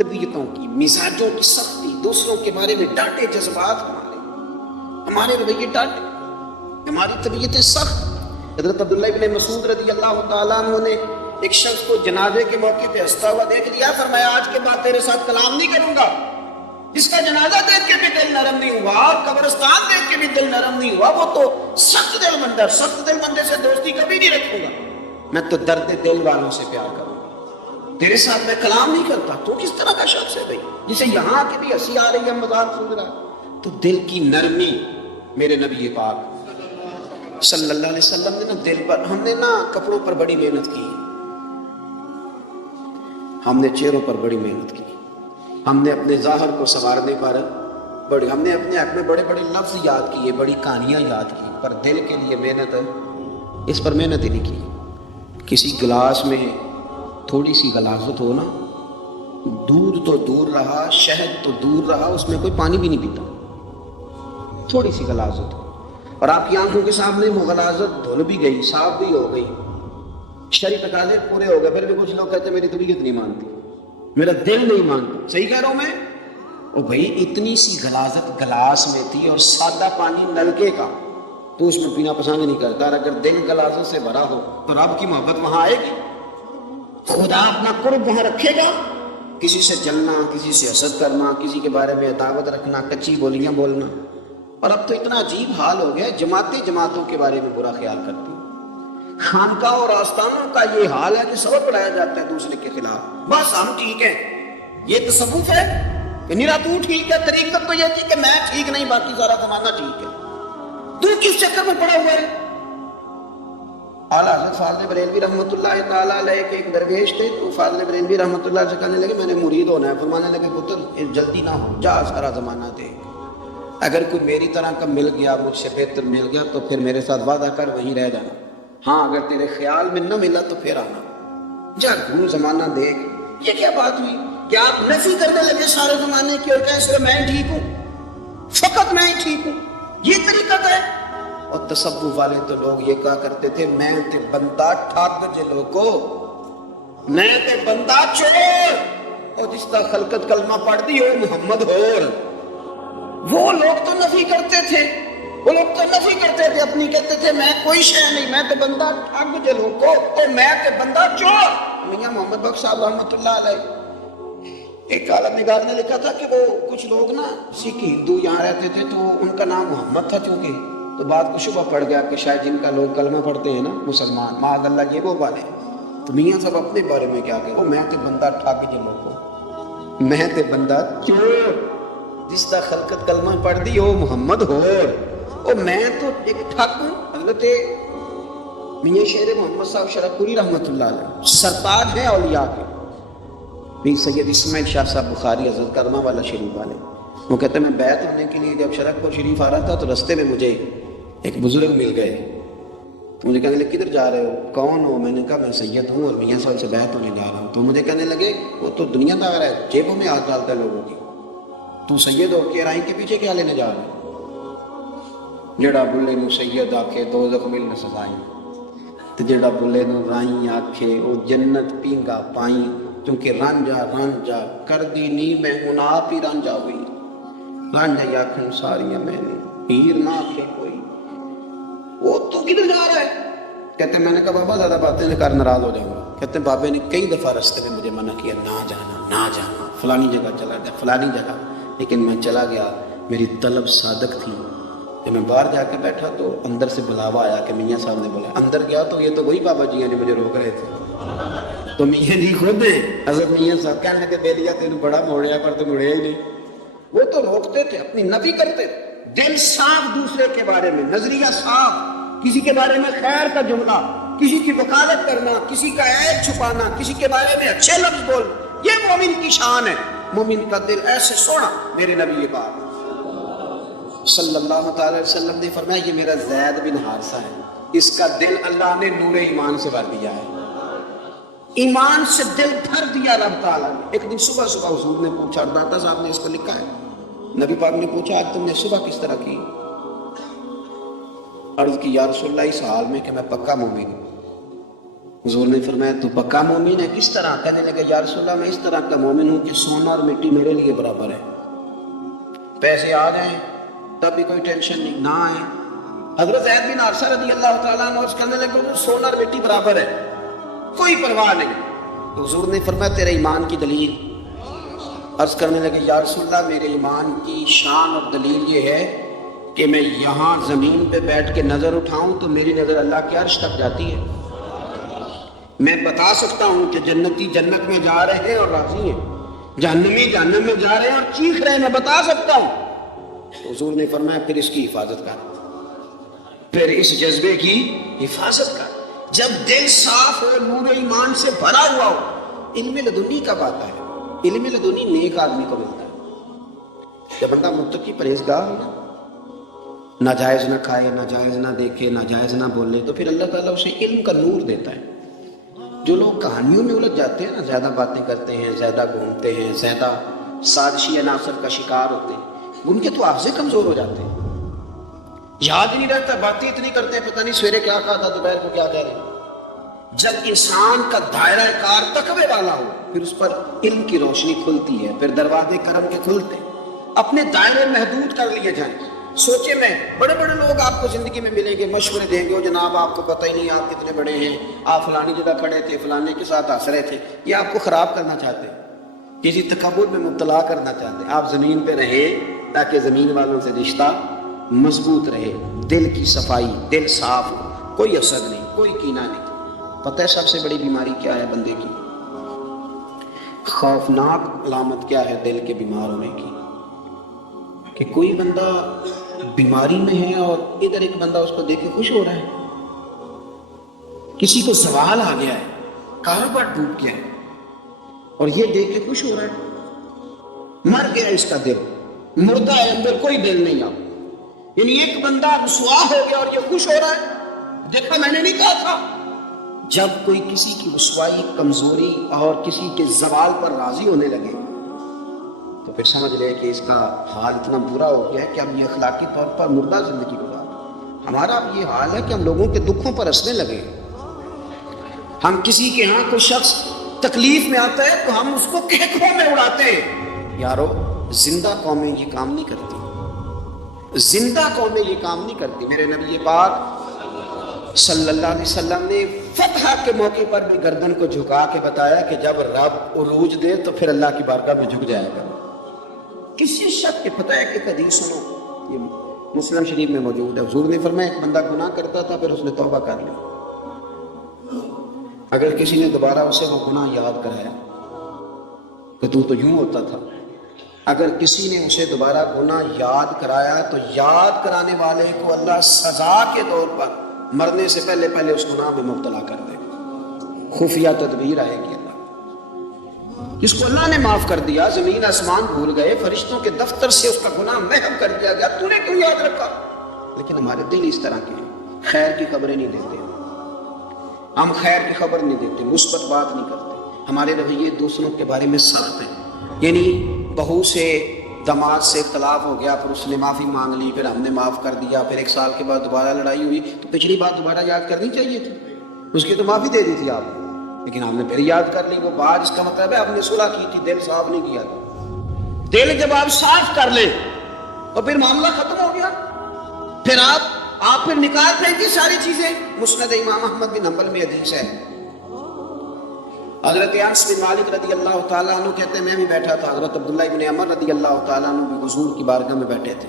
طبیعتوں کی، مزاجوں کی سختی، دوسروں کے بارے میں ڈانٹے جذبات ہمارے رویے ڈانٹے، ہماری طبیعتیں سخت۔ حضرت عبداللہ ابن مسعود رضی اللہ تعالیٰ عنہ نے ایک شخص کو جنازے کے موقع پہ ہنستا ہوا دیکھ لیا، فرمایا آج کے بعد تیرے ساتھ کلام نہیں کروں گا۔ جس کا جنازہ دیکھ کے بھی دل نرم نہیں ہوا اور قبرستان دیکھ کے بھی دل نرم نہیں ہوا، وہ تو سخت دل بندہ، سخت دل بندے سے دوستی کبھی نہیں رکھوں گا۔ میں تو درد دل والوں سے پیار کروں گا، تیرے ساتھ میں کلام نہیں کرتا۔ تو کس طرح کا شخص ہے بھائی جسے یہاں آ کے بھی ہنسی آ رہی ہے، مذاق سن رہا ہے؟ تو دل کی نرمی، میرے نبی پاک صلی اللہ علیہ وسلم نے نا دل پر، ہم نے نا کپڑوں پر بڑی محنت کی، ہم نے چہروں پر بڑی محنت کی، ہم نے اپنے ظاہر کو سنوارنے پر ہم نے اپنے حق میں بڑے بڑے لفظ یاد کیے، بڑی کہانیاں یاد کی، پر دل کے لیے محنت، اس پر محنت ہی نہیں کی۔ کسی گلاس میں تھوڑی سی غلاظت ہو نا، دودھ تو دور رہا، شہد تو دور رہا، اس میں کوئی پانی بھی نہیں پیتا، تھوڑی سی غلاظت ہو، اور آپ کی آنکھوں کے سامنے وہ غلاظت دھل بھی گئی، صاف بھی ہو گئی، شرعی تقاضے پورے ہو گئے، پھر بھی کچھ لوگ کہتے ہیں میری طبیعت نہیں مانتی، میرا دل نہیں مانتا۔ صحیح کہہ رہا ہوں میں؟ او بھائی اتنی سی غلاظت گلاس میں تھی اور سادہ پانی نلکے کا، تو اس میں پینا پسند نہیں کرتا، اور اگر دل غلاظت سے بھرا ہو تو رب کی محبت وہاں آئے گی، خدا اپنا قرب وہاں رکھے گا۔ کسی سے جلنا، کسی سے حسد کرنا، کسی کے بارے میں عداوت رکھنا، کچی بولیاں بولنا، اور اب تو اتنا عجیب حال ہو گیا، جماعتوں کے بارے میں برا خیال کرتی ہیں۔ خانقاہ اور آستانوں کا یہ حال ہے کہ سبق پڑھایا جاتا ہے دوسرے کے خلاف، بس ہم ٹھیک ہیں، یہ تصوف ہے کہ نیرا تو ٹھیک ہے، طریقت تو یہ تھی کہ میں ٹھیک نہیں، باقی سارا زمانہ ٹھیک ہے، تو کس چکر میں پڑا ہوا ہے؟ اعلیٰ حضرت فاضل بریلوی رحمۃ اللہ تعالیٰ علیہ کے ایک درویش تھے، تو فاضل بریلوی رحمۃ اللہ سے کہنے لگے میں نے مرید ہونا ہے، فرمانے لگے پتر جلدی نہ ہو، جا سارا زمانہ دیکھ، اگر کوئی میری طرح کا مل گیا، مجھ سے بہتر مل گیا تو پھر میرے ساتھ وعدہ کر وہیں رہ جانا، ہاں اگر تیرے خیال میں نہ ملا تو پھر آنا، جا گھوم زمانہ دیکھ۔ یہ کیا بات ہوئی کہ آپ نفی کرنے لگے سارے زمانے کی اور کہیں صرف میں ٹھیک ہوں، فقط میں ہی ٹھیک ہوں، یہ طریقت ہے؟ اور تصوف والے تو لوگ یہ کہا کرتے تھے میں تے بندہ ٹھگ جے لوگو، میں تے بندہ چور، اور جس کا خلقت کلمہ پڑھ دی ہو محمد ہور۔ وہ لوگ تو نفی کرتے تھے، وہ لوگ تو نفی کرتے تھے اپنی، کہتے تھے میں کوئی شے نہیں، میں تے بندہ ٹھگ جے لوگو، اور میں تے بندہ چور۔ میاں محمد بخش صاحب رحمۃ اللہ علیہ ایک عالم نگار نے لکھا تھا کہ وہ کچھ لوگ نا سکھ ہندو یہاں رہتے تھے، تو ان کا نام محمد تھا چونکہ، تو بات کو شبہ پڑ گیا کہ شاید جن کا لوگ کلمہ پڑھتے ہیں نا مسلمان، معاذ اللہ یہ وہ والے، تو میاں صاحب اپنے بارے میں کیا کہ وہ میں تے بندہ ٹھگ جے لوگو، میں تے بندہ چور، جس کا خلقت کلمہ پڑھ دی ہو محمد ہور، اور میں تو ایک ٹھگ ہوں۔ حضرت میاں شیر محمد صاحب شرف پوری رحمۃ اللہ علیہ سرتاج ہیں اولیاء کے، پیر سید اسماعیل شاہ صاحب بخاری حضرت کرما والا شریف والے، وہ کہتے ہیں میں بیعت ہونے کے لیے جب شرف پور شریف آ رہا تھا تو رستے میں مجھے ایک بزرگ مل گئے، تو مجھے کہنے لگے کدھر جا رہے ہو، کون ہو؟ میں نے کہا میں سید ہوں اور میاں صاحب سے بیعت ہونے جا رہا ہوں، تو مجھے کہنے لگے وہ تو دنیا دار ہے، جیبوں میں ہاتھ ڈالتا ہے لوگوں کی، تو سید ہو کے رائی کے پیچھے کیا لینے جا رہا ہے؟ جڑا بلے نو سید آکھے دوزخ مل نہ سزائیں، تو جڑا بلے نو رائی آکھے وہ جنت پینگا پائیں، کیونکہ رانجا کر دی نی میں مناپ ہی رانجا ہوئی، رانجا یا کھن ساریاں میں نے ہیر نہ آکھے کوئی، وہ تو کدھر جا رہا ہے؟ کہتے ہیں میں نے کہا بابا زیادہ باتیں نہ کر، ناراض ہو جاؤں گا۔ کہتے ہیں بابے نے کئی دفعہ رستے میں مجھے منع کیا نہ جانا، فلانی جگہ چلا گیا، فلانی جگہ، لیکن میں چلا گیا، میری طلب صادق تھی۔ جب میں باہر جا کے بیٹھا تو اندر سے بلاوا آیا کہ میاں صاحب نے بولا، اندر گیا تو یہ تو وہی بابا جی ہیں جو مجھے روک رہے تھے، تو میاں جی خود ہیں حضرت میاں صاحب، کہنے لگے بیلیا تینوں بڑا موڑیا پر تو مڑیا ہی نہیں۔ وہ تو روکتے تھے، اپنی نفی کرتے تھے، دل صاف دوسرے کے بارے میں، نظریہ صاف، کسی کے بارے میں خیر کا جملہ، کسی کی وکالت کرنا، کسی کا عیب چھپانا، کسی کے بارے میں اچھے لفظ بول، یہ مومن کی شان ہے۔ مومن کا دل ایسے سونا، میرے نبی پاک صلی اللہ تعالی وسلم نے فرمایا یہ میرا زید بن حارثہ ہے، اس کا دل اللہ نے نور ایمان سے بھر دیا ہے، ایمان سے دل بھر دیا رب تعالیٰ نے۔ ایک دن صبح حضور نے پوچھا، اور داتا صاحب نے اس کو لکھا ہے، نبی پاک نے پوچھا آج تم نے صبح کس طرح کی؟ عرض کی یا رسول اللہ اس حال میں کہ میں پکا مومن ہوں، حضور نے فرمایا تو پکا مومن ہے؟ کس طرح؟ کہنے لگے یا رسول اللہ میں اس طرح کا مومن ہوں کہ سونا اور مٹی میرے لیے برابر ہے، پیسے آ جائیں تب بھی کوئی ٹینشن نہیں، نہ آئے۔ حضرت زید بن حارثہ رضی اللہ تعالیٰ عنہ کہنے لگے وہ سونا اور مٹی برابر ہے، کوئی پرواہ نہیں۔ تو حضور نے فرمایا تیرے ایمان کی دلیل؟ عرض کرنے لگے یا رسول اللہ میرے ایمان کی شان اور دلیل یہ ہے کہ میں یہاں زمین پہ بیٹھ کے نظر اٹھاؤں تو میری نظر اللہ کے عرش تک جاتی ہے، میں بتا سکتا ہوں کہ جنتی جنت میں جا رہے ہیں اور راضی ہیں، جہنمی جہنم میں جا رہے ہیں اور چیخ رہے ہیں، میں بتا سکتا ہوں۔ تو حضور نے فرمایا پھر اس کی حفاظت کر، پھر اس جذبے کی حفاظت کر۔ جب دل صاف ہو، نور ایمان سے بھرا ہوا ہو، علم لدنی کب آتا ہے؟ علم لدنی نیک آدمی کو ملتا ہے جب بندہ متقی پرہیزگار ہو نا، ناجائز نہ کھائے، ناجائز نہ دیکھے، ناجائز نہ بولے، تو پھر اللہ تعالیٰ اسے علم کا نور دیتا ہے۔ جو لوگ کہانیوں میں الجھ جاتے ہیں نا، زیادہ باتیں کرتے ہیں، زیادہ گھومتے ہیں، زیادہ سازشی عناصر کا شکار ہوتے ہیں، ان کے تو حافظے کمزور ہو جاتے ہیں، یاد نہیں رہتا، باتیں اتنی کرتے ہیں پتہ نہیں سویرے کیا کہا تھا دوپہر کو کیا کہہ رہے ہیں۔ جب انسان کا دائرہ کار تقوی والا ہو پھر اس پر علم کی روشنی کھلتی ہے، پھر دروازے کرم کے کھلتے ہیں۔ اپنے دائرے محدود کر لیے جائیں۔ سوچے میں بڑے بڑے لوگ آپ کو زندگی میں ملیں گے، مشورے دیں گے، جناب آپ کو پتہ ہی نہیں آپ کتنے بڑے ہیں، آپ فلانی جگہ کھڑے تھے، فلانے کے ساتھ ہنس رہے تھے، یہ آپ کو خراب کرنا چاہتے ہیں، کسی تکبر میں مبتلا کرنا چاہتے ہیں۔ آپ زمین پہ رہے تاکہ زمین والوں سے رشتہ مضبوط رہے، دل کی صفائی، دل صاف ہو، کوئی حسد نہیں، کوئی کینہ نہیں۔ پتہ ہے سب سے بڑی بیماری کیا ہے بندے کی؟ خوفناک علامت کیا ہے دل کے بیمار ہونے کی؟ کہ کوئی بندہ بیماری میں ہے اور ادھر ایک بندہ اس کو دیکھ کے خوش ہو رہا ہے، کسی کو زوال آ گیا ہے، کاروبار ڈوب گیا ہے اور یہ دیکھ کے خوش ہو رہا ہے، مر گیا اس کا دل، مردہ ہے، اندر کوئی دل نہیں آ۔ یعنی ایک بندہ رسوا ہو گیا اور یہ خوش ہو رہا ہے، دیکھا میں نے نہیں کہا تھا۔ جب کوئی کسی کی رسوائی، کمزوری اور کسی کے زوال پر راضی ہونے لگے تو پھر سمجھ لے کہ اس کا حال اتنا برا ہو گیا ہے کہ ہم یہ اخلاقی طور پر مردہ زندگی گزار۔ ہمارا اب یہ حال ہے کہ ہم لوگوں کے دکھوں پر ہنسنے لگے۔ ہم کسی کے ہاں کوئی شخص تکلیف میں آتا ہے تو ہم اس کو کہکھوں میں اڑاتے ہیں۔ یارو زندہ قومیں یہ کام نہیں کرتی، زندہ قومیں یہ کام نہیں کرتی۔ میرے نبی پاک صلی اللہ علیہ وسلم نے فتح کے موقع پر بھی گردن کو جھکا کے بتایا کہ جب رب عروج دے تو پھر اللہ کی بارگاہ میں جھک جائے گا۔ کسی شک کے پتہ ہے کہ حدیث سنو، یہ مسلم شریف میں موجود ہے، حضور نے فرمایا ایک بندہ گناہ کرتا تھا پھر اس نے توبہ کر لی، اگر کسی نے دوبارہ اسے وہ گناہ یاد کرایا کہ تو یوں ہوتا تھا، اگر کسی نے اسے دوبارہ گناہ یاد کرایا تو یاد کرانے والے کو اللہ سزا کے طور پر مرنے سے پہلے پہلے اس گناہ میں مبتلا کر دے گا۔ خفیہ تدبیر آئے گی اللہ، جس کو اللہ نے معاف کر دیا، زمین آسمان بھول گئے، فرشتوں کے دفتر سے اس کا گناہ محو کر دیا گیا، تو نے کیوں یاد رکھا؟ لیکن ہمارے دل اس طرح کے ہیں، خیر کی خبریں نہیں دیتے، ہم خیر کی خبر نہیں دیتے، مثبت بات نہیں کرتے، ہمارے رویے دوسروں کے بارے میں سخت ہیں۔ یعنی بہو سے داماد سے اختلاف ہو گیا، پھر اس نے معافی مانگ لی، پھر ہم نے معاف کر دیا، پھر ایک سال کے بعد دوبارہ لڑائی ہوئی تو پچھلی بات دوبارہ یاد کرنی چاہیے تھی، اس کی تو معافی دے دی تھی آپ نے، لیکن ہم نے پھر یاد کر لی وہ بات، اس کا مطلب ہے آپ نے صلح کی تھی، دل صاف نہیں کیا تھا۔ دل جب آپ صاف کر لیں تو پھر معاملہ ختم ہو گیا، پھر آپ پھر نکال دیں گے ساری چیزیں۔ مسند امام احمد بن حنبل میں حدیث ہے، حضرت انس بن مالک رضی اللہ تعالیٰ عنہ کہتے ہیں میں بھی بیٹھا تھا، حضرت عبداللہ بن عمر رضی اللہ تعالیٰ عنہ بھی حضور کی بارگاہ میں بیٹھے تھے۔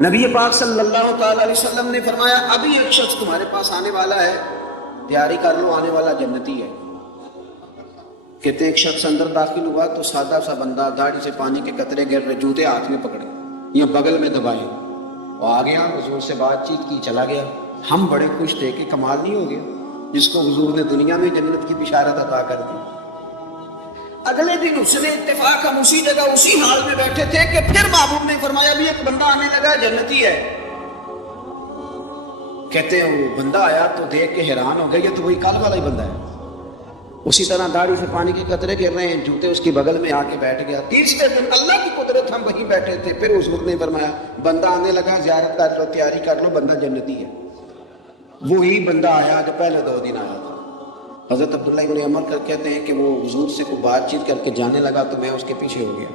نبی پاک صلی اللہ تعالیٰ علیہ وسلم نے فرمایا ابھی ایک شخص تمہارے پاس آنے والا ہے، تیاری کر لو، آنے والا جنتی ہے۔ کہتے ہیں ایک شخص اندر داخل ہوا تو سادہ سا بندہ، داڑھی سے پانی کے قطرے گر رہے، جوتے ہاتھ میں پکڑے یا بغل میں دبائے، وہ آ گیا، حضور سے بات چیت کی، چلا گیا۔ ہم بڑے خوش تھے کہ کمال نہیں ہو گیا، جس کو حضور نے دنیا میں جنت کی بشارت عطا کر دی۔ اگلے دن اس نے اتفاق ہم اسی جگہ اسی حال میں بیٹھے تھے کہ پھر محبوب نے فرمایا ابھی ایک بندہ آنے لگا جنتی ہے۔ کہتے ہیں وہ بندہ آیا تو دیکھ کے حیران ہو گئے، یہ تو وہی کل والا ہی بندہ ہے، اسی طرح داڑھی سے پانی کے قطرے گر رہے ہیں، جوتے اس کی بغل میں آ کے بیٹھ گیا۔ تیسرے دن اللہ کی قدرت ہم وہیں بیٹھے تھے، پھر حضور نے فرمایا بندہ آنے لگا، زیارت کر لو، تیاری کر لو، بندہ جنتی ہے۔ وہی بندہ آیا جو پہلے 2 دن آیا تھا۔ حضرت عبداللہ ابن عمر کر کہتے ہیں کہ وہ حضور سے کوئی بات چیت کر کے جانے لگا تو میں اس کے پیچھے ہو گیا.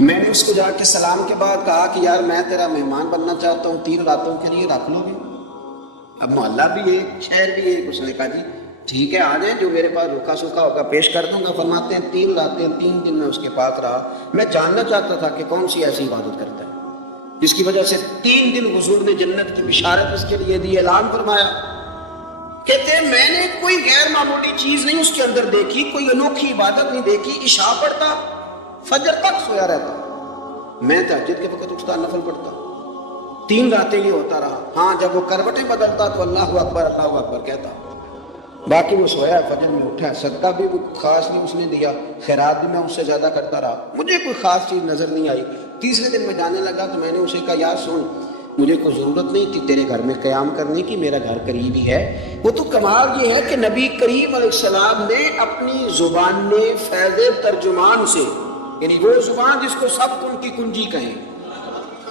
میں نے اس کو جا کے سلام کے بعد کہا کہ یار میں تیرا مہمان بننا چاہتا ہوں، 3 راتوں کے لیے رکھ لو گے؟ اب محلہ بھی ایک، شہر بھی ایک. اس نے کہا جی ٹھیک ہے آ جائیں، جو میرے پاس روکھا سوکھا ہوگا پیش کر دوں گا. فرماتے ہیں 3 راتیں 3 دن میں اس کے پاس رہا. میں جاننا چاہتا تھا کہ کون سی ایسی عبادت کرتا ہے جس کی وجہ سے 3 دن حضور نے جنت کی بشارت اس کے لیے دی، اعلان فرمایا. کہتے ہیں میں نے کوئی غیر معمولی چیز نہیں اس کے اندر دیکھی، کوئی انوکھی عبادت نہیں دیکھی. عشاء پڑھتا، فجر تک سویا رہتا، میں تہجد کے وقت اٹھتا نفل پڑھتا. 3 راتیں یہ ہوتا رہا. ہاں جب وہ کروٹیں بدلتا تو اللہ اکبر کہتا. باقی وہ سویا ہے، فجر میں اٹھا ہے. صدقہ بھی خاص نہیں اس نے دیا، خیرات بھی میں اس سے زیادہ کرتا رہا. مجھے کوئی خاص چیز نظر نہیں آئی. تیسرے دن میں جانے لگا تو میں نے اسے کہا یار سن، مجھے کوئی ضرورت نہیں تھی تیرے گھر میں قیام کرنے کی، میرا گھر قریب ہی ہے. وہ تو کمال یہ ہے کہ نبی کریم علیہ السلام نے اپنی زبان نے فیض ترجمان سے، یعنی وہ زبان جس کو سب ان کی کنجی کہیں،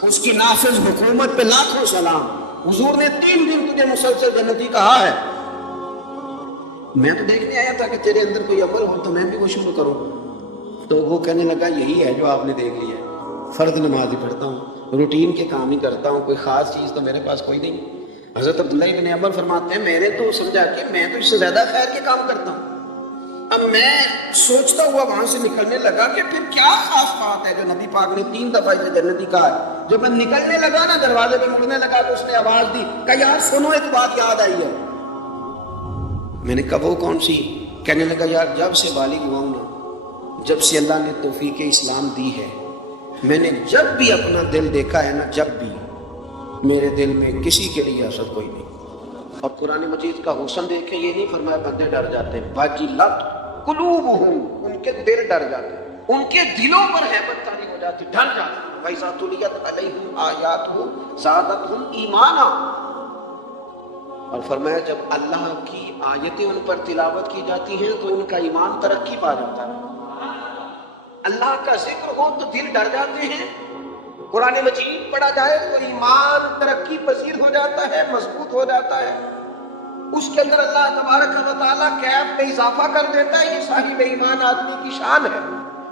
اس کی نافذ حکومت پہ لاکھوں سلام. حضور نے 3 دن تجھے مسلسل جنتی کہا ہے. میں تو دیکھنے آیا تھا کہ تیرے اندر کوئی عمل ہو تو میں بھی وہ شروع کروں. تو وہ کہنے لگا یہی ہے جو آپ نے دیکھ لیا ہے، فرض نماز ہی پڑھتا ہوں، روٹین کے کام ہی کرتا ہوں، کوئی خاص چیز تو میرے پاس کوئی نہیں. حضرت عبداللہ ابن عمر فرماتے ہیں میں نے تو سمجھا کہ میں تو اس سے زیادہ خیر کے کام کرتا ہوں. اب میں سوچتا ہوا وہاں سے نکلنے لگا کہ پھر کیا خاص بات ہے جو نبی پاک نے 3 دفعہ اسے جنتی کہا ہے. جب میں نکلنے لگا نا، دروازے پہ مڑنے لگا تو اس نے آواز دی کہ یار سنو ایک بات یاد آئی ہے. میں نے کہا وہ کون سی؟ کہنے لگا یار جب سے بالغ ہوا ہوں نا، جب سے اللہ نے توفیق اسلام دی ہے، میں نے جب بھی اپنا دل دیکھا ہے نا، جب بھی میرے دل میں کسی کے لیے حسد کوئی نہیں. اور قرآن مجید کا حسن دیکھیں، یہ نہیں فرمایا بندے ڈر جاتے ہیں، واجلت قلوبہم، ان کے دل ڈر جاتے ہیں، ان کے دلوں پر ہیبت طاری ہو جاتی، ڈر جاتے ہیں. وَإِذَا تُلِيَتْ عَلَيْهِمْ آيَاتُهُ زَادَتْهُمْ ایمانا. اور فرمایا جب اللہ کی آیتیں ان پر تلاوت کی جاتی ہیں تو ان کا ایمان ترقی پا جاتا ہے. اللہ کا ذکر ہو تو دل ڈر جاتے ہیں، قرآن مجید پڑھا جائے تو ایمان ترقی پذیر ہو جاتا ہے، مضبوط ہو جاتا ہے. اس کے اندر اللہ تبارک و تعالیٰ کیف میں اضافہ کر دیتا ہے. یہ صاحب ایمان آدمی کی شان ہے.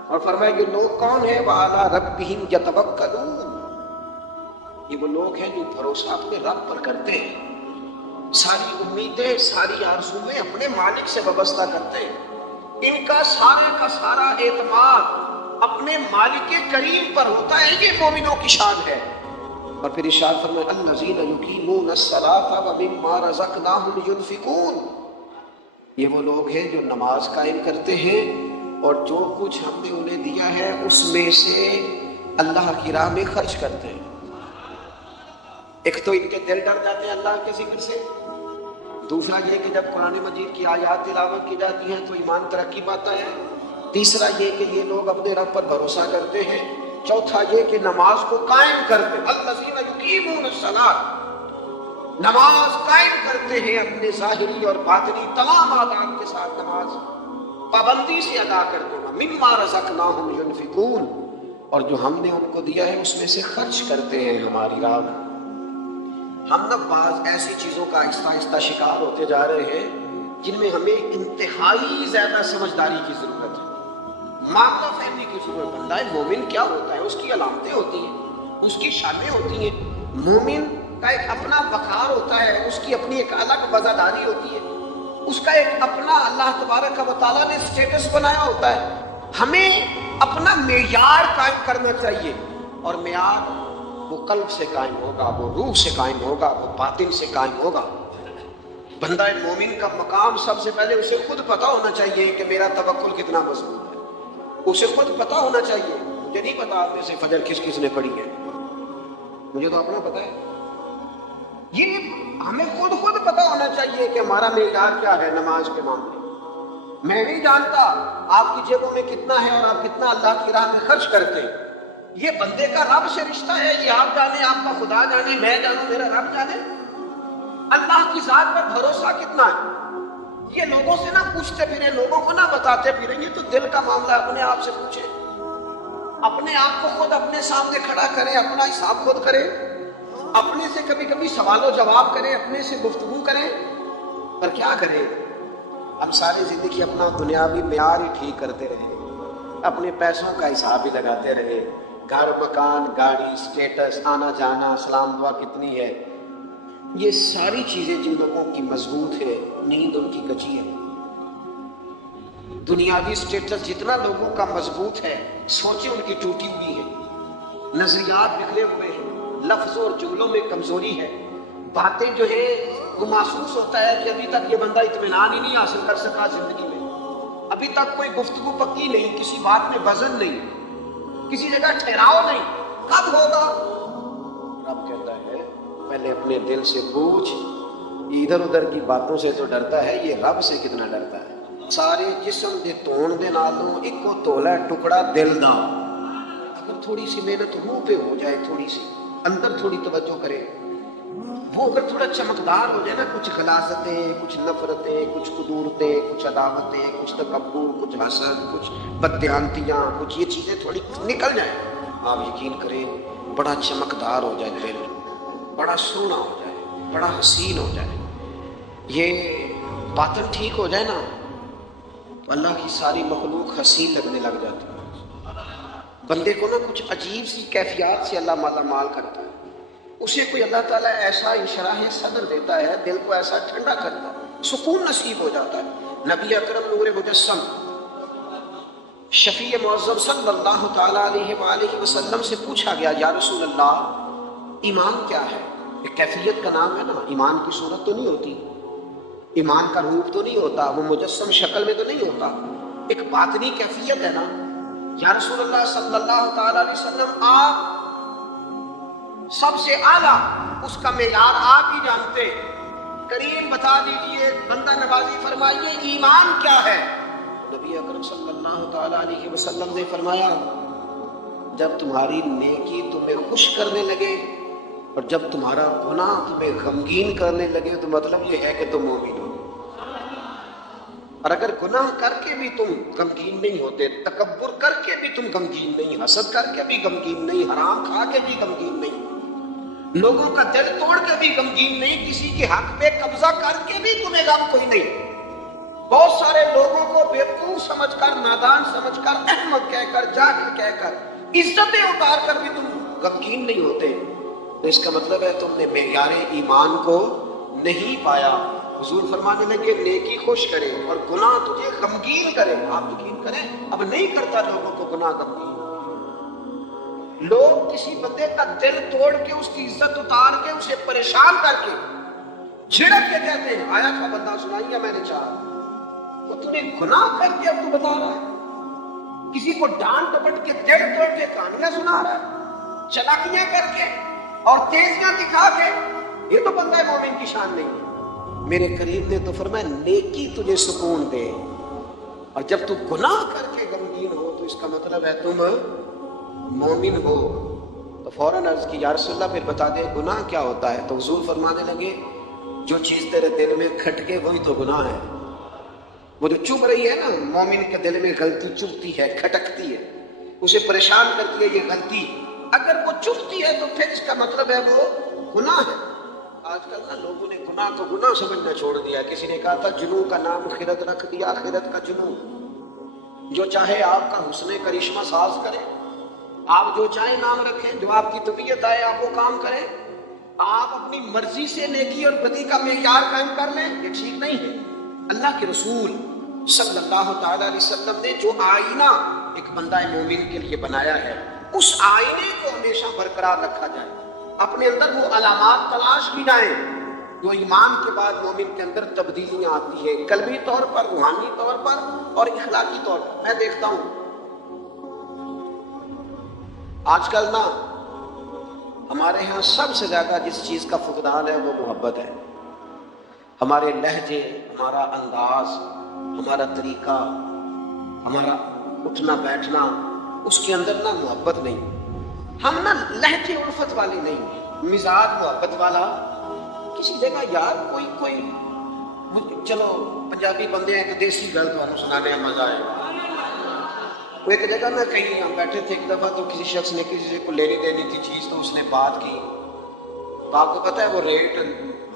اور فرمایا یہ لوگ کون ہیں؟ وَعَلَىٰ رَبِّهِمْ يَتَوَكَّلُونَ، یہ وہ لوگ ہیں جو بھروسہ اپنے رب پر کرتے ہیں، ساری امیدیں ساری آرزویں اپنے مالک سے وابستہ کرتے ہیں. ان کا سارا اعتماد اپنے مالک کریم پر ہوتا ہے. یہ مومنوں کی شان ہے. اور پھر ارشاد فرمایا الذین یقیمون الصلاۃ ومما رزقناہم ینفقون، یہ وہ لوگ ہیں جو نماز قائم کرتے ہیں اور جو کچھ ہم نے انہیں دیا ہے اس میں سے اللہ کی راہ میں خرچ کرتے ہیں. ایک تو ان کے دل ڈر جاتے ہیں اللہ کے ذکر سے، دوسرا یہ کہ جب قرآن مجید کی آیات تلاوت کی جاتی ہیں تو ایمان ترقی پاتا ہے. تیسرا یہ کہ یہ لوگ اپنے رب پر بھروسہ کرتے ہیں. چوتھا یہ کہ نماز کو قائم کرتے ہیں. الذین یقیمون الصلاۃ، نماز قائم کرتے ہیں اپنے ظاہری اور باطنی تمام آداب کے ساتھ نماز پابندی سے ادا کرتے ہیں. مما رزقناہم ینفقون، اور جو ہم نے ان کو دیا ہے اس میں سے خرچ کرتے ہیں ہماری راہ میں. ہم نہ بعض ایسی چیزوں کا آہستہ آہستہ شکار ہوتے جا رہے ہیں جن میں ہمیں انتہائی زیادہ سمجھداری کی ضرورت ہے، معاملہ فہمی کی ضرورت. بندہ مومن کیا ہوتا ہے؟ اس کی علامتیں ہوتی ہیں، اس کی شانیں ہوتی ہیں. مومن کا ایک اپنا وقار ہوتا ہے، اس کی اپنی ایک الگ وزاداری ہوتی ہے، اس کا ایک اپنا اللہ تبارک و تعالیٰ نے سٹیٹس بنایا ہوتا ہے. ہمیں اپنا معیار قائم کرنا چاہیے، اور معیار وہ قلب سے قائم ہوگا، وہ روح سے قائم ہوگا، وہ باطن سے قائم ہوگا. بندہ مومن کا مقام سب سے پہلے اسے خود پتا ہونا چاہیے کہ میرا توکل کتنا مضبوط ہے. اسے خود پتا ہونا چاہیے. مجھے نہیں پتا آپ میں سے فجر کس کس نے پڑھی ہے، مجھے تو اپنا پتا ہے. یہ ہمیں خود پتا ہونا چاہیے کہ ہمارا معیار کیا ہے نماز کے معاملے. میں نہیں جانتا آپ کی جیبوں میں کتنا ہے اور آپ کتنا اللہ کی راہ میں خرچ کرتے ہیں. یہ بندے کا رب سے رشتہ ہے، یہ آپ جانے، آپ کا خدا جانے، میں جانوں، میرا رب جانے. اللہ کی ذات پر بھروسہ کتنا ہے یہ لوگوں سے نہ پوچھتے پھریں، لوگوں کو نہ بتاتے پھریں. یہ تو دل کا معاملہ، اپنے آپ سے پوچھیں، اپنے آپ کو خود اپنے سامنے کھڑا کریں، اپنا حساب خود کریں، اپنے سے کبھی کبھی سوال و جواب کریں، اپنے سے گفتگو کریں. پر کیا کریں، ہم ساری زندگی اپنا دنیاوی معیار ہی ٹھیک کرتے رہے، اپنے پیسوں کا حساب ہی لگاتے رہے، گھر مکان گاڑی سٹیٹس آنا جانا سلام دعا کتنی ہے، یہ ساری چیزیں جن لوگوں کی مضبوط ہے نیند ان کی کچی ہے۔ دنیاوی سٹیٹس جتنا لوگوں کا مضبوط ہے سوچیں ان کی ٹوٹی ہوئی ہے، نظریات بکھرے ہوئے ہیں، لفظوں اور جملوں میں کمزوری ہے، باتیں جو ہے وہ محسوس ہوتا ہے کہ ابھی تک یہ بندہ اطمینان ہی نہیں حاصل کر سکا زندگی میں، ابھی تک کوئی گفتگو پکی نہیں، کسی بات میں وزن نہیں، کسی جگہ ٹھہراؤ نہیں، کب ہوگا؟ رب کہتا ہے پہلے اپنے دل سے پوچھ، ادھر ادھر کی باتوں سے جو ڈرتا ہے یہ رب سے کتنا ڈرتا ہے۔ سارے جسم دے تون دے نالوں ایکو تولا ٹکڑا دل دا، اگر تھوڑی سی محنت روح پہ ہو جائے، تھوڑی سی اندر تھوڑی توجہ کرے، وہ اگر تھوڑا چمکدار ہو جائے نا، کچھ غلاظتیں کچھ نفرتیں کچھ قدورتیں کچھ عداوتیں کچھ تکبر کچھ حسد کچھ بددیانتیاں کچھ یہ چیزیں تھوڑی نکل جائیں، آپ یقین کریں بڑا چمکدار ہو جائے دل، بڑا سونا ہو جائے، بڑا حسین ہو جائے، یہ باطن ٹھیک ہو جائے نا تو اللہ کی ساری مخلوق حسین لگنے لگ جاتی ہے۔ بندے کو نا کچھ عجیب سی کیفیات سے اللہ مالا مال کرتا ہے، اسے کوئی اللہ تعالیٰ ایسا انشراح صدر دیتا ہے، دل کو ایسا ٹھنڈا کرتا ہے، سکون نصیب ہو جاتا ہے۔ نبی اکرم نور مجسم شفیع معظم صلی اللہ تعالیٰ علیہ وآلہ وسلم سے پوچھا گیا یا رسول اللہ ایمان کیا ہے؟ ایک کیفیت کا نام ہے نا، ایمان کی صورت تو نہیں ہوتی، ایمان کا روپ تو نہیں ہوتا، وہ مجسم شکل میں تو نہیں ہوتا، ایک باطنی کیفیت ہے نا۔ یا رسول اللہ صلی اللہ تعالیٰ علیہ وسلم آپ سب سے اعلیٰ اس کا معیار آپ ہی جانتے، کریم بتا دیجئے، بندہ نوازی فرمائیے ایمان کیا ہے؟ نبی اکرم صلی اللہ تعالیٰ علیہ وسلم نے فرمایا جب تمہاری نیکی تمہیں خوش کرنے لگے اور جب تمہارا گناہ تمہیں غمگین کرنے لگے تو مطلب یہ ہے کہ تم مومن ہو، اور اگر گناہ کر کے بھی تم غمگین نہیں ہوتے، تکبر کر کے بھی تم غمگین نہیں، حسد کر کے بھی غمگین نہیں، حرام کھا کے بھی غمگین نہیں، لوگوں کا دل توڑ کے بھی غمگین نہیں، کسی کے حق پہ قبضہ کر کے بھی تمہیں غم کوئی نہیں، بہت سارے لوگوں کو بیوقوف سمجھ کر نادان سمجھ کر احمق کہہ کر جاہل کہہ کر عزتیں اتار کر بھی تم غمگین نہیں ہوتے، تو اس کا مطلب ہے تم نے معیار ایمان کو نہیں پایا۔ حضور فرمانے لگے نیکی خوش کرے اور گناہ تجھے غمگین کرے، آپ یقین کریں اب نہیں کرتا لوگوں کو گناہ غمگین، لوگ کسی بندے کا دل توڑ کے اس کی عزت اتار کے اسے پریشان کر کے جھڑک کے کہتے ہیں آیا تھا بندہ سنائیے میں نے چاہا، وہ تمہیں گناہ کر کے اب تو بتا رہا ہے، کسی کو ڈانٹ ڈپٹ کے دل توڑ کے کہانیاں سنا رہا ہے، چلاکیاں کر کے اور تیزیاں دکھا کے، یہ تو بندہ مومن کی شان نہیں ہے۔ میرے کریم نے تو فرمایا نیکی تجھے سکون دے، اور جب تو گناہ کر کے غمگین ہو تو اس کا مطلب ہے تم مومن ہو۔ تو فوراً عرض کی یا رسول اللہ پھر بتا دے گناہ کیا ہوتا ہے؟ تو حضور فرمانے لگے جو چیز تیرے دل میں کھٹکے وہی تو گناہ ہے، وہ جو چبھ رہی ہے نا، مومن کے دل میں غلطی چبھتی ہے، کھٹکتی ہے، اسے پریشان کرتی ہے یہ غلطی، اگر وہ چبھتی ہے تو پھر اس کا مطلب ہے وہ گناہ ہے۔ آج کل نا لوگوں نے گناہ کو گناہ سمجھنا چھوڑ دیا، کسی نے کہا تھا جنوں کا نام خیرت رکھ دیا، خیرت کا جنوں، جو چاہے آپ کا حسن کرشمہ ساز کرے، آپ جو چاہے نام رکھیں، جو آپ کی طبیعت آئے آپ وہ کام کریں، آپ اپنی مرضی سے نیکی اور بدی کا معیار قائم کر لیں، یہ ٹھیک نہیں ہے۔ اللہ کے رسول صلی اللہ تعالیٰ علیہ وسلم نے جو آئینہ ایک بندہ مومن کے لیے بنایا ہے، اس آئینے کو ہمیشہ برقرار رکھا جائے، اپنے اندر وہ علامات تلاش کی جائیں جو ایمان کے بعد مومن کے اندر تبدیلیاں آتی ہیں، قلبی طور پر، روحانی طور پر اور اخلاقی طور پر۔ میں دیکھتا ہوں آج کل نا ہمارے ہاں سب سے زیادہ جس چیز کا فقدان ہے وہ محبت ہے، ہمارے لہجے، ہمارا انداز، ہمارا طریقہ، ہمارا اٹھنا بیٹھنا، اس کے اندر نا محبت نہیں، ہم نا لہجے الفت والے نہیں، مزاج محبت والا، کسی جگہ یار کوئی چلو پنجابی بندے ہیں کہ دیسی گل تو سنانے میں مزہ آئے گا، وہ ایک جگہ میں کہیں ہم بیٹھے تھے ایک دفعہ، تو کسی شخص نے کسی سے کو لینی دینی تھی چیز، تو اس نے بات کی، تو آپ کو پتہ ہے وہ ریٹ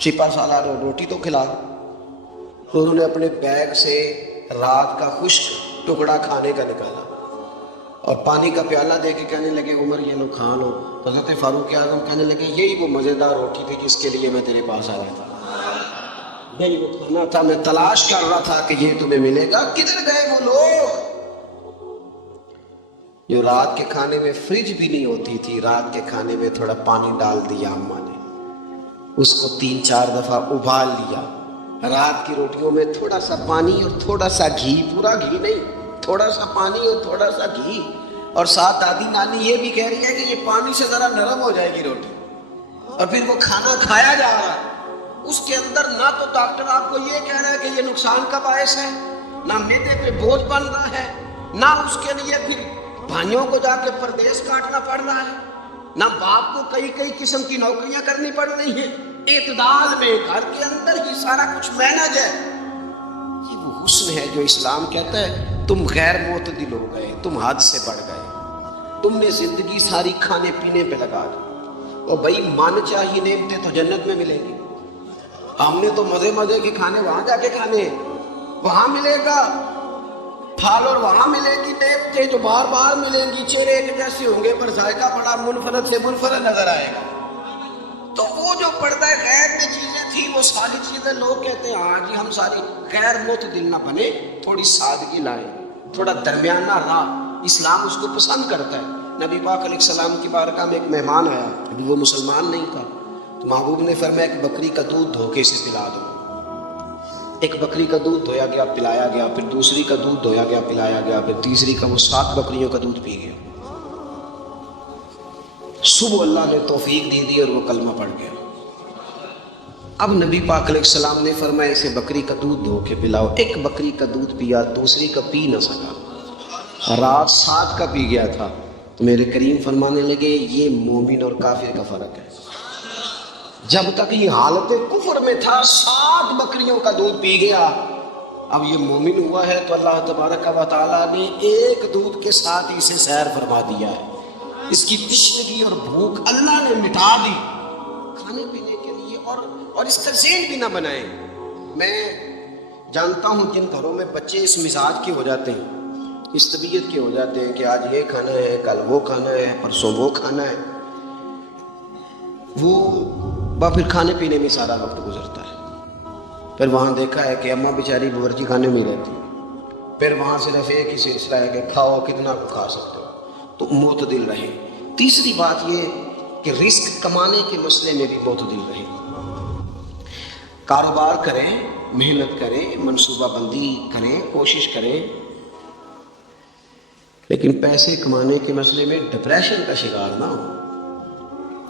سپہ سالار روٹی تو کھلا۔ تو انہوں نے اپنے بیگ سے رات کا خشک ٹکڑا کھانے کا نکالا اور پانی کا پیالہ دے کے کہنے لگے عمر یہ لو کھا لو۔ حضرت فاروق اعظم کہنے لگے یہی وہ مزیدار روٹی تھی جس کے لیے میں تیرے پاس آیا تھا، یہی وہ کھانا تھا، میں تلاش کر رہا تھا کہ یہ تمہیں ملے گا۔ کدھر گئے وہ لوگ جو رات کے کھانے میں فریج بھی نہیں ہوتی تھی، رات کے کھانے میں تھوڑا پانی ڈال دیا اماں نے، اس کو 3-4 دفعہ ابال لیا، رات کی روٹیوں میں تھوڑا سا پانی اور تھوڑا سا گھی، پورا گھی نہیں، تھوڑا سا پانی اور تھوڑا سا گھی، اور ساتھ دادی نانی یہ بھی کہہ رہی ہے کہ یہ پانی سے ذرا نرم ہو جائے گی روٹی، اور پھر وہ کھانا کھایا جا رہا ہے۔ اس کے اندر نہ تو ڈاکٹر آپ کو یہ کہہ رہا ہے کہ یہ نقصان کا باعث ہے، نہ معدے پہ بوجھ بن رہا ہے، نہ اس کے لیے پھر بھائیوں کو جا کے پردیس کاٹنا پڑ رہا ہے، نہ باپ کو کئی قسم کی نوکریاں کرنی پڑ رہی ہیں، اعتدال میں گھر کے اندر ہی سارا کچھ مینج ہے۔ یہ وہ حسن ہے جو اسلام کہتا ہے تم غیر معتدل ہو گئے، تم حد سے بڑھ گئے، تم نے زندگی ساری کھانے پینے پہ لگا دی، اور بھائی من چاہیے نعمتیں تو جنت میں ملیں گی، ہم نے تو مزے کے کھانے وہاں جا کے کھانے، وہاں ملے گا پھل اور وہاں ملے گی نعمتیں جو بار بار ملیں گی، چہرے ایک جیسے ہوں گے پر ذائقہ بڑا منفرد سے منفرد نظر آئے گا۔ تو وہ جو پردہ غیب میں چیزیں تھیں وہ ساری چیزیں لوگ کہتے ہیں ہاں جی ہم ساری غیر معتدل نہ بنے، تھوڑی سادگی لائیں، تھوڑا درمیانہ راہ، اسلام اس کو پسند کرتا ہے۔ نبی پاک علیہ السلام کی بارگاہ میں ایک مہمان آیا، ابھی وہ مسلمان نہیں تھا، تو محبوب نے فرمایا ایک بکری کا دودھ دھوکے سے پلا دو۔ ایک بکری کا دودھ دھویا گیا پلایا گیا، پھر دوسری کا دودھ دھویا گیا پلایا گیا، پھر تیسری کا، وہ 7 بکریوں کا دودھ پی گیا۔ صبح اللہ نے توفیق دی دی اور وہ کلمہ پڑھ گیا۔ اب نبی پاک علیہ السلام نے فرمایا اسے بکری کا دودھ دھو کے پلاؤ۔ ایک بکری کا دودھ پیا، دوسری کا پی نہ سکا، رات 7 کا پی گیا تھا۔ تو میرے کریم فرمانے لگے یہ مومن اور کافر کا فرق ہے، جب تک یہ حالت کفر میں تھا 7 بکریوں کا دودھ پی گیا، اب یہ مومن ہوا ہے تو اللہ تبارک و تعالیٰ نے ایک دودھ کے ساتھ اسے سیر فرما دیا ہے، اس کی تشنگی اور بھوک اللہ نے مٹا دی کھانے پینے کے لیے، اور اس کا ذہن بھی نہ بنائیں۔ میں جانتا ہوں جن گھروں میں بچے اس مزاج کے ہو جاتے ہیں، اس طبیعت کے ہو جاتے ہیں کہ آج یہ کھانا ہے، کل وہ کھانا ہے، پرسوں وہ کھانا ہے، وہ پھر کھانے پینے میں سارا وقت گزرتا ہے۔ پھر وہاں دیکھا ہے کہ اماں بیچاری باورچی خانے میں رہتی، پھر وہاں صرف ایک ہی سلسلہ ہے کہ کھاؤ کتنا کو کھا سکتے ہو، تو معتدل رہیں۔ تیسری بات یہ کہ رزق کمانے کے مسئلے میں بھی معتدل رہیں، کاروبار کریں، محنت کریں، منصوبہ بندی کریں، کوشش کریں، لیکن پیسے کمانے کے مسئلے میں ڈپریشن کا شکار نہ ہو،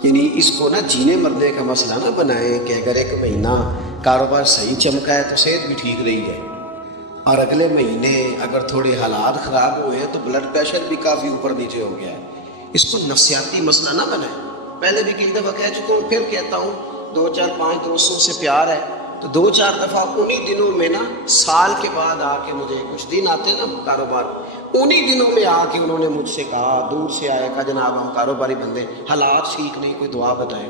یعنی اس کو نہ جینے مرنے کا مسئلہ نہ بنائیں کہ اگر 1 مہینہ کاروبار صحیح چمکا ہے تو صحت بھی ٹھیک رہی ہے، اور اگلے مہینے اگر تھوڑے حالات خراب ہوئے ہیں تو بلڈ پریشر بھی کافی اوپر نیچے ہو گیا ہے، اس کو نفسیاتی مسئلہ نہ بنائیں۔ پہلے بھی کئی دفعہ کہہ چکا ہوں، پھر کہتا ہوں، 2-4-5 دوستوں سے پیار ہے تو 2-4 دفعہ انہی دنوں میں نا، سال کے بعد آ کے مجھے کچھ دن آتے ہیں نا کاروبار، انہی دنوں میں آ کے انہوں نے مجھ سے کہا، دور سے آئے، کہا جناب ہم کاروباری بندے، حالات ٹھیک نہیں، کوئی دعا بتائیں۔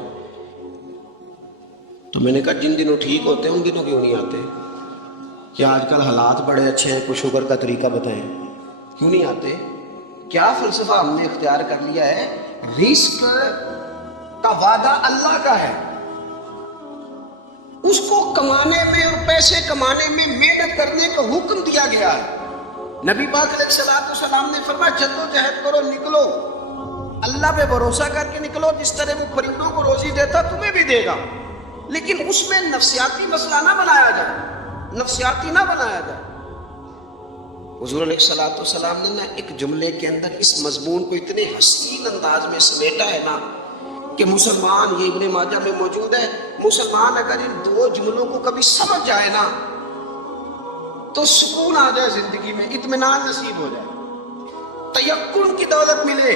تو میں نے کہا جن دنوں ٹھیک ہوتے ہیں ان دنوں کیوں نہیں آتے؟ کیا آج کل حالات بڑے اچھے ہیں، کوئی شکر کا طریقہ بتائیں، کیوں نہیں آتے؟ کیا فلسفہ ہم نے اختیار کر لیا ہے؟ رزق کا وعدہ اللہ کا ہے، اس کو کمانے میں اور پیسے کمانے میں محنت کرنے کا حکم دیا گیا ہے۔ نبی پاک علیہ السلام نے فرمایا جدوجہد کرو، نکلو، اللہ پہ بھروسہ کر کے نکلو، جس طرح وہ پرندوں کو روزی دیتا تمہیں بھی دے گا، لیکن اس میں نفسیاتی مسئلہ نہ بنایا جائے، نفسیاتی نہ بنایا جائے۔ حضور علیہ السلام نے نا ایک جملے کے اندر اس مضمون کو اتنے حسین انداز میں سمیٹا ہے نا کہ مسلمان، یہ ابن ماجہ میں موجود ہے، مسلمان اگر ان 2 جملوں کو کبھی سمجھ جائے نا تو سکون آ جائے زندگی میں، اطمینان نصیب ہو جائے، تیقن کی دولت ملے۔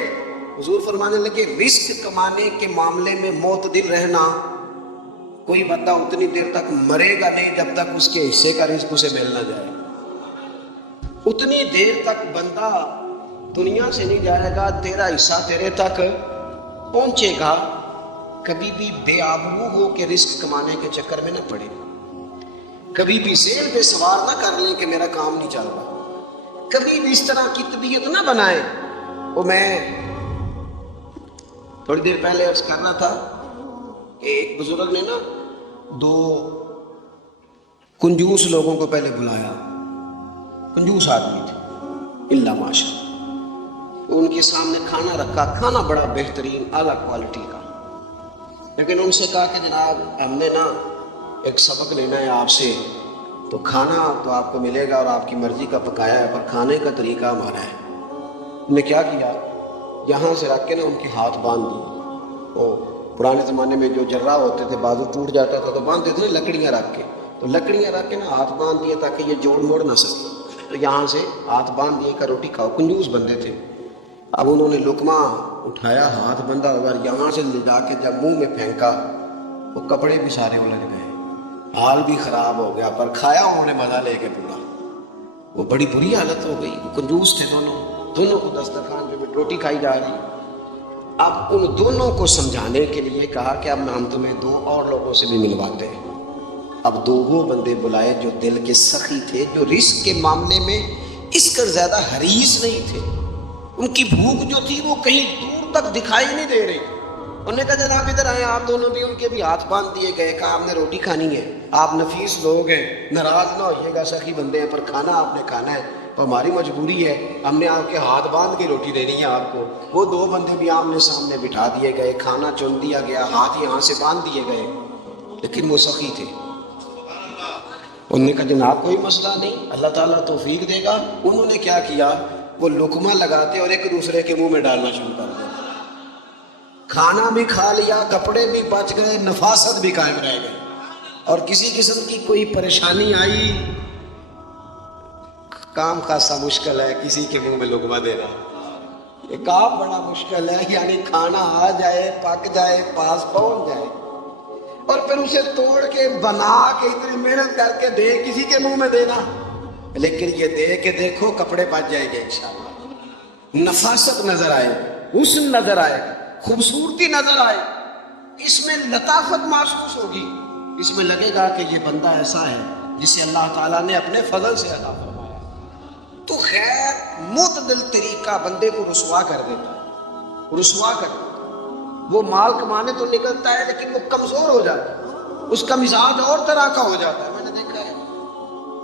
حضور فرمانے لگے رزق کمانے کے معاملے میں معتدل رہنا، کوئی بندہ اتنی دیر تک مرے گا نہیں جب تک اس کے حصے کا رزق اسے مل نہ جائے، اتنی دیر تک بندہ دنیا سے نہیں جائے گا، تیرا حصہ تیرے تک پہنچے گا، کبھی بھی بے آبرو ہو کہ رزق کمانے کے چکر میں نہ پڑے، کبھی بھی ذیل پہ سوار نہ کر لیں کہ میرا کام نہیں چل رہا، کبھی بھی اس طرح کی طبیعت نہ بنائیں۔ وہ میں تھوڑی دیر پہلے عرض کرنا تھا کہ ایک بزرگ نے نا 2 کنجوس لوگوں کو پہلے بلایا، کنجوس آدمی تھے اللہ ماشاء، ان کے سامنے کھانا رکھا، کھانا بڑا بہترین اعلیٰ کوالٹی کا، لیکن ان سے کہا کہ جناب ہم نے نا ایک سبق لینا ہے آپ سے، تو کھانا تو آپ کو ملے گا اور آپ کی مرضی کا پکایا ہے، پر کھانے کا طریقہ ہمارا ہے۔ انہوں نے کیا کیا، یہاں سے رکھ کے نا ان کے ہاتھ باندھ دی۔ وہ پرانے زمانے میں جو جرہ ہوتے تھے بازو ٹوٹ جاتا تھا تو باندھتے تھے لکڑیاں رکھ کے، تو لکڑیاں رکھ کے نا ہاتھ باندھ دیے تاکہ یہ جوڑ موڑ نہ سکے، تو یہاں سے ہاتھ باندھ دیے کہ روٹی کھاؤ۔ کنجوس بندے تھے۔ اب انہوں نے لقمہ اٹھایا، ہاتھ بندھا، اور یہاں سے لے جا کے جب منہ میں پھینکا، وہ کپڑے بھی سارے الجھ گئے، حال بھی خراب ہو گیا، پر کھایا انہوں نے مزہ لے کے پورا۔ وہ بڑی بری حالت ہو گئی، وہ کنجوس تھے دونوں کو دسترخوان پہ روٹی کھائی جا رہی۔ اب ان دونوں کو سمجھانے کے لیے کہا کہ اب ہم تمہیں 2 اور لوگوں سے بھی ملواتے ہیں۔ اب 2 وہ بندے بلائے جو دل کے سخی تھے، جو رزق کے معاملے میں اس کا زیادہ حریص نہیں تھے، ان کی بھوک جو تھی وہ کہیں دور تک دکھائی نہیں دے رہی۔ انہوں نے کہا جناب ادھر آئے، آپ دونوں بھی۔ ان کے بھی ہاتھ باندھ دیے گئے، کہا آپ نے روٹی کھانی ہے، آپ نفیس لوگ ہیں، ناراض نہ ہوئیے گا، سخی بندے ہیں، پر کھانا آپ نے کھانا ہے، تو ہماری مجبوری ہے، ہم نے آپ کے ہاتھ باندھ کے روٹی دینی ہے آپ کو۔ وہ 2 بندے بھی آمنے سامنے بٹھا دیے گئے، کھانا چن دیا گیا، ہاتھ یہاں سے باندھ دیے گئے، لیکن وہ سخی تھے۔ انہوں نے کہا جناب کوئی مسئلہ نہیں، اللہ تعالیٰ توفیق دے گا۔ انہوں نے کیا کیا، وہ لقمہ لگاتے اور ایک دوسرے کے منہ میں ڈالنا شروع کر دیا، کھانا بھی کھا لیا، کپڑے بھی بچ گئے، نفاست بھی قائم رہ گئے، اور کسی قسم کی کوئی پریشانی آئی، کام خاصا مشکل ہے کسی کے منہ میں لقمہ دینا، یہ کام بڑا مشکل ہے، یعنی کھانا آ جائے، پک جائے، پاس پہنچ جائے، اور پھر اسے توڑ کے بنا کے اتنی محنت کر کے دے کسی کے منہ میں دینا، لیکن یہ دے کے دیکھو کپڑے بچ جائیں گے انشاءاللہ، نفاست نظر آئے، حسن نظر آئے، خوبصورتی نظر آئے، اس میں لطافت محسوس ہوگی، اس میں لگے گا کہ یہ بندہ ایسا ہے جسے اللہ تعالیٰ نے اپنے فضل سے عطا فرمایا۔ تو خیر معتدل طریقہ بندے کو رسوا کر دیتا ہے، رسوا کر دیتا ہے۔ وہ مال کمانے تو نکلتا ہے لیکن وہ کمزور ہو جاتا ہے، اس کا مزاج اور طرح کا ہو جاتا ہے۔ میں نے دیکھا ہے،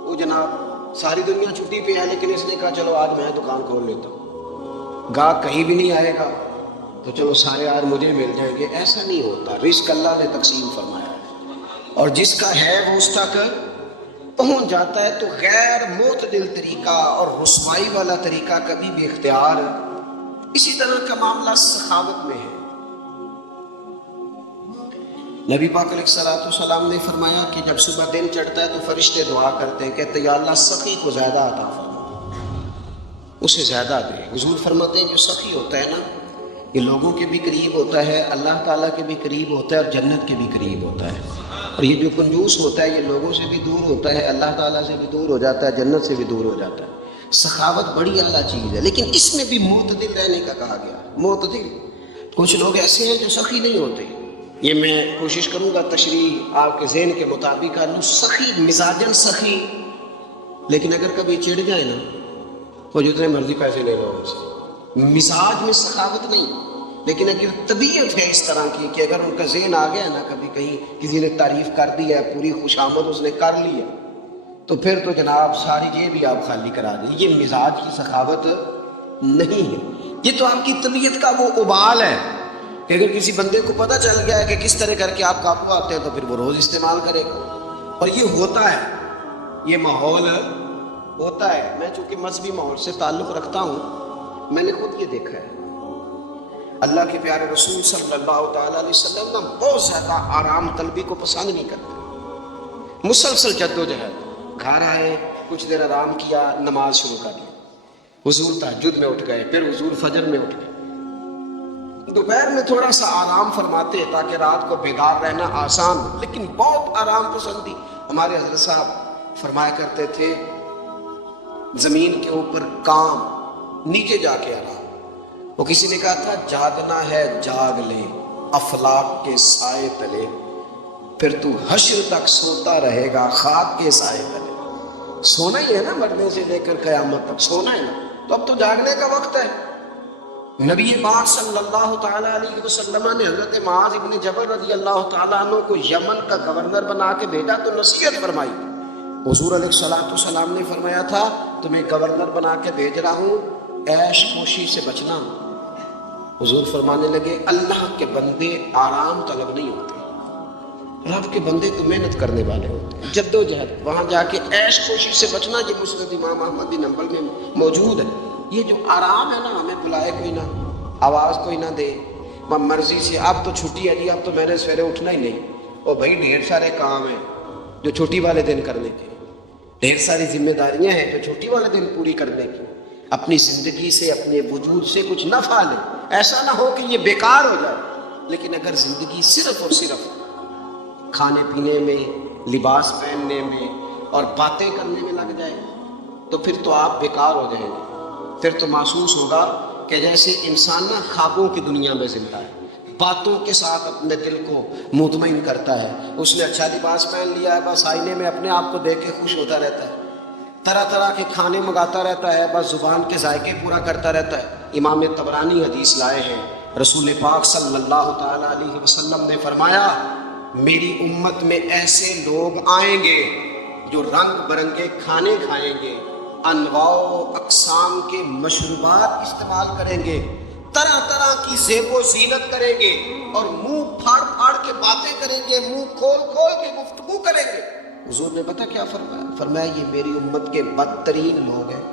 وہ جناب ساری دنیا چھٹی پہ ہے لیکن اس نے کہا چلو آج میں دکان کھول لیتا ہوں، گاہک کہیں بھی نہیں آئے گا تو چلو سارے آج مجھے مل جائیں گے۔ ایسا نہیں ہوتا، رزق اللہ نے تقسیم فرمایا ہے، اور جس کا ہے وہ اس تک پہنچ جاتا ہے۔ تو غیر معتدل طریقہ اور رسوائی والا طریقہ کبھی بھی اختیار۔ اسی طرح کا معاملہ سخاوت میں ہے۔ نبی پاک علیہ الصلوۃ والسلام نے فرمایا کہ جب صبح دن چڑھتا ہے تو فرشتے دعا کرتے ہیں، کہتے ہیں یا اللہ سخی کو زیادہ عطا فرما، اسے زیادہ دے۔ حضور فرماتے ہیں جو سخی ہوتا ہے نا، یہ لوگوں کے بھی قریب ہوتا ہے، اللہ تعالیٰ کے بھی قریب ہوتا ہے، اور جنت کے بھی قریب ہوتا ہے۔ اور یہ جو کنجوس ہوتا ہے یہ لوگوں سے بھی دور ہوتا ہے، اللہ تعالیٰ سے بھی دور ہو جاتا ہے، جنت سے بھی دور ہو جاتا ہے۔ سخاوت بڑی اعلیٰ چیز ہے، لیکن اس میں بھی معتدل رہنے کا کہا گیا۔ معتدل، کچھ لوگ ایسے ہیں جو سخی نہیں ہوتے، یہ میں کوشش کروں گا تشریح آپ کے ذہن کے مطابق کروں۔ سخی مزاجن سخی، لیکن اگر کبھی چڑ جائے نا، وہ جتنے مرضی پیسے لے لو ان سے، مزاج میں سخاوت نہیں، لیکن اگر طبیعت ہے اس طرح کی کہ اگر ان کا ذہن آ گیا نا، کبھی کہیں کسی نے تعریف کر دی ہے، پوری خوش آمد اس نے کر لی ہے، تو پھر تو جناب ساری جیب بھی آپ خالی کرا دیں۔ یہ مزاج کی سخاوت نہیں ہے، یہ تو آپ کی طبیعت کا وہ ابال ہے کہ اگر کسی بندے کو پتہ چل گیا ہے کہ کس طرح کر کے آپ قابو آتے ہیں تو پھر وہ روز استعمال کرے گا، اور یہ ہوتا ہے، یہ ماحول ہوتا ہے۔ میں چونکہ مذہبی ماحول سے تعلق رکھتا ہوں، میں نے خود یہ دیکھا ہے، اللہ کے پیارے رسول صلی اللہ تعالیٰ علیہ وسلم نا بہت زیادہ آرام طلبی کو پسند نہیں کرتے، مسلسل جد و جہد، گھر آئے کچھ دیر آرام کیا، نماز شروع کر دی، حضور تہجد میں اٹھ گئے، پھر حضور فجر میں اٹھ گئے، دوپہر میں تھوڑا سا آرام فرماتے تاکہ رات کو بیدار رہنا آسان ہو، لیکن بہت آرام پسندی۔ ہمارے حضرت صاحب فرمایا کرتے تھے زمین کے اوپر کام نیچے جا کے آرام۔ وہ کسی نے کہا تھا جاگنا ہے جاگ لے افلاک کے سائے تلے، پھر تو حشر تک سوتا رہے گا خاک کے سائے تلے۔ سونا ہی ہے نا، مرنے سے لے کر قیامت تک سونا ہے نا، تو اب تو جاگنے کا وقت ہے۔ نبی پاک صلی اللہ تعالیٰ علیہ وسلم نے حضرت معاذ ابن جبل رضی اللہ تعالیٰ عنہ کو یمن کا گورنر بنا کے بھیجا تو نصیحت فرمائی۔ حضور علیہ السلام نے فرمایا تھا تمہیں گورنر بنا کے بھیج رہا ہوں، عیش خوشی سے بچنا۔ حضور فرمانے لگے اللہ کے بندے آرام طلب نہیں ہوتے، رب کے بندے تو محنت کرنے والے ہوتے ہیں، جد و جہد۔ وہاں جا کے عیش خوشی سے بچنا، یہ مسند امام احمد بن حنبل میں موجود ہے۔ یہ جو آرام ہے نا، ہمیں بلائے کوئی نہ، آواز کوئی نہ دے، مرضی سے اب تو چھٹی ہے جی، اب تو میں نے سویرے اٹھنا ہی نہیں، اور بھائی ڈھیر سارے کام ہیں جو چھٹی والے دن کرنے کے، ڈھیر ساری ذمہ داریاں ہیں جو چھٹی والے دن پوری کرنے کی۔ اپنی زندگی سے، اپنے وجود سے کچھ نفع لے، ایسا نہ ہو کہ یہ بیکار ہو جائے۔ لیکن اگر زندگی صرف اور صرف کھانے پینے میں، لباس پہننے میں اور باتیں کرنے میں لگ جائے تو پھر تو آپ بیکار ہو جائیں گے۔ پھر تو محسوس ہوگا کہ جیسے انسان نہ خوابوں کی دنیا میں زندہ ہے، باتوں کے ساتھ اپنے دل کو مطمئن کرتا ہے۔ اس نے اچھا لباس پہن لیا ہے، بس آئینے میں اپنے آپ کو دیکھ کے خوش ہوتا رہتا ہے، طرح طرح کے کھانے منگاتا رہتا ہے، بس زبان کے ذائقے پورا کرتا رہتا ہے۔ امام طبرانی حدیث لائے ہیں، رسول پاک صلی اللہ تعالیٰ علیہ وسلم نے فرمایا میری امت میں ایسے لوگ آئیں گے جو رنگ برنگے کھانے کھائیں گے، انواع و اقسام کے مشروبات استعمال کریں گے، طرح طرح کی زیب و زینت کریں گے، اور منہ پھاڑ پھاڑ کے باتیں کریں گے، منہ کھول کھول کے گفتگو کریں گے۔ حضور نے پتہ کیا فرمایا؟ فرمایا یہ میری امت کے بدترین لوگ ہیں،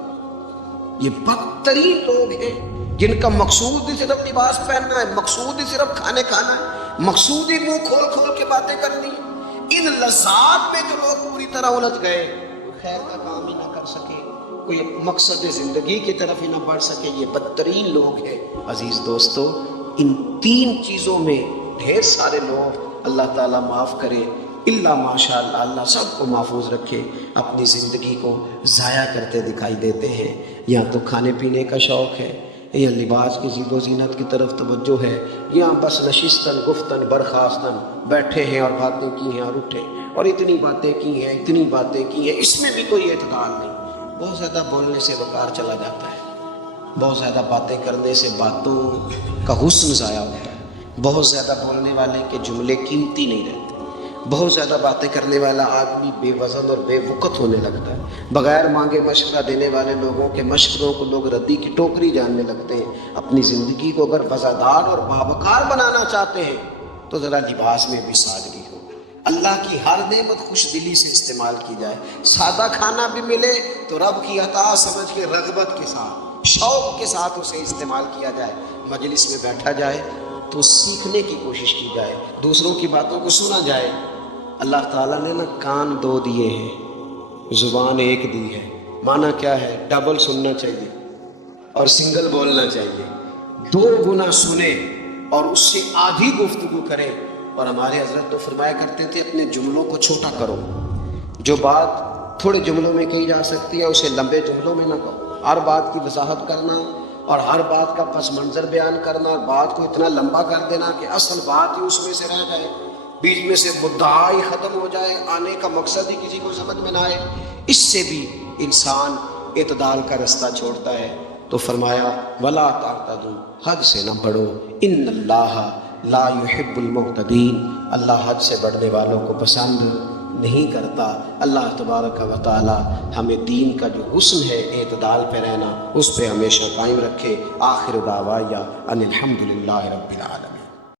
یہ بدترین لوگ ہیں جن کا مقصود ہی صرف لباس پہننا ہے، مقصود ہی صرف کھانے کھانا ہے، مقصود ہی منہ کھول کھول کے باتیں کرنی ہے۔ ان لذات میں جو لوگ پوری طرح الجھ گئے، کوئی خیر کا کام ہی نہ کر سکے، کوئی مقصد زندگی کی طرف ہی نہ بڑھ سکے، یہ بدترین لوگ ہیں۔ عزیز دوستو، ان تین چیزوں میں ڈھیر سارے لوگ، اللہ تعالیٰ معاف کرے الا ماشاء اللہ، اللہ سب کو محفوظ رکھے، اپنی زندگی کو ضائع کرتے دکھائی دیتے ہیں۔ یا تو کھانے پینے کا شوق ہے، یا لباس کی زیب و زینت کی طرف توجہ ہے، یا بس نشستن گفتن برخاستن بیٹھے ہیں اور باتیں کی ہیں اور اٹھے اور اتنی باتیں کی ہیں، اتنی باتیں کی ہیں، اس میں بھی کوئی اعتدال نہیں۔ بہت زیادہ بولنے سے وقار چلا جاتا ہے، بہت زیادہ باتیں کرنے سے باتوں کا حسن ضائع ہوتا ہے، بہت زیادہ بولنے والے کے جملے قیمتی نہیں رہتے، بہت زیادہ باتیں کرنے والا آدمی بے وزن اور بے وقت ہونے لگتا ہے، بغیر مانگے مشورہ دینے والے لوگوں کے مشوروں کو لوگ ردی کی ٹوکری جاننے لگتے ہیں۔ اپنی زندگی کو اگر وفادار اور باوقار بنانا چاہتے ہیں تو ذرا لباس میں بھی سادگی ہو، اللہ کی ہر نعمت خوش دلی سے استعمال کی جائے، سادہ کھانا بھی ملے تو رب کی عطا سمجھ کے رغبت کے ساتھ، شوق کے ساتھ اسے استعمال کیا جائے، مجلس میں بیٹھا جائے تو سیکھنے کی کوشش کی جائے، دوسروں کی باتوں کو سنا جائے۔ اللہ تعالیٰ نے نا کان دو دیے ہیں، زبان ایک دی ہے، معنی کیا ہے؟ ڈبل سننا چاہیے اور سنگل بولنا چاہیے، دو گنا سنے اور اس سے آدھی گفتگو کرے۔ اور ہمارے حضرت تو فرمایا کرتے تھے اپنے جملوں کو چھوٹا کرو، جو بات تھوڑے جملوں میں کہی جا سکتی ہے اسے لمبے جملوں میں نہ کہو۔ ہر بات کی وضاحت کرنا اور ہر بات کا پس منظر بیان کرنا اور بات کو اتنا لمبا کر دینا کہ اصل بات ہی اس میں سے رہ جائے، بیچ میں سے مدعا ہی ختم ہو جائے، آنے کا مقصد ہی کسی کو سمجھ میں نہ آئے، اس سے بھی انسان اعتدال کا رستہ چھوڑتا ہے۔ تو فرمایا ولا تعتدوا، حد سے نہ بڑھو، ان اللہ لا يحب المعتدین، اللہ حد سے بڑھنے والوں کو پسند نہیں کرتا۔ اللہ تبارک و تعالی ہمیں دین کا جو حسن ہے اعتدال پہ رہنا، اس پہ ہمیشہ قائم رکھے۔ آخر دعوایا ان الحمدللہ رب العالمین۔